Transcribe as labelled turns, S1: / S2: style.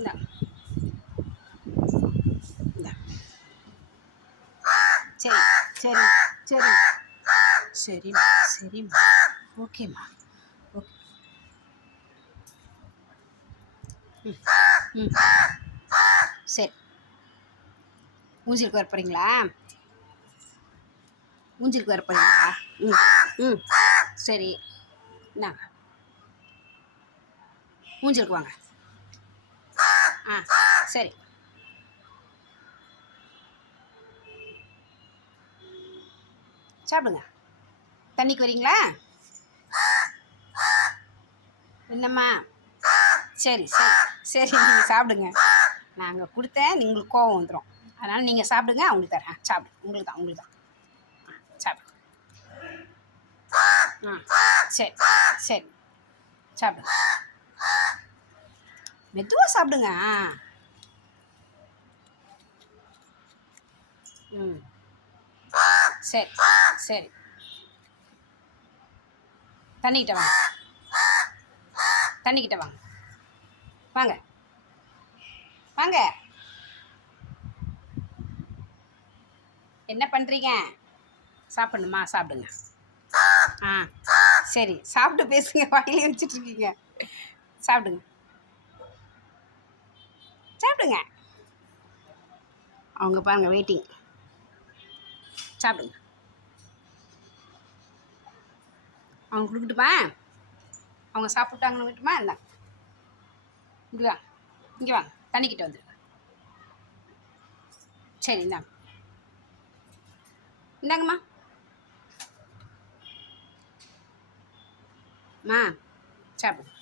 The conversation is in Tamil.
S1: இந்தா சரி சரி சரி சரிம்மா சரிம்மா ஓகேம்மா ஓகே ம் ம் சரி ஊஞ்சலுக்கு வர போகிறீங்களா ஊஞ்சலுக்கு வர போகிறீங்களா ம் ம் சரி நாங்கள் ஊஞ்சலுக்கு வாங்க ஆ சரி. சாப்பிடுங்க. தண்ணிக்கு வரீங்களா? என்னம்மா? சரி சரி சரி நீங்கள் சாப்பிடுங்க. நாங்கள் கொடுத்தேன் உங்களுக்கு கோவம் வந்துடும் அதனால் நீங்கள் சாப்பிடுங்க அவங்களுக்கு தரேன். சாப்பிடு. உங்களுக்கு தான் உங்களுக்கு தான். ஆ, ஆ சரி சரி. சாப்பிடுங்க மெதுவாக சாப்பிடுங்க. ம். சரி சரி. தண்ணிக்கிட்ட வாங்க. தண்ணிக்கிட்ட வாங்க. வாங்க. வாங்க. என்ன பண்ணுறீங்க சாப்பிடணுமா? சாப்பிடுங்க. ஆ சரி. சாப்பிட்டு பேசுங்க. வாயிலே வச்சுட்ருக்கீங்க சாப்பிடுங்க. சாப்பிடுங்க. அவங்க பாருங்க வெயிட்டிங் சாப்பிடுங்க. அவங்க கொடுக்கட்டுமா? அவங்க சாப்பிட்டாங்கன்னு விட்டுமா? இந்தா. இங்கே வா. இங்கே வாங்க தண்ணிக்கிட்ட வந்துடு சரி இந்தாங்க இந்தாங்கம்மா. மா சாப்பிடுங்க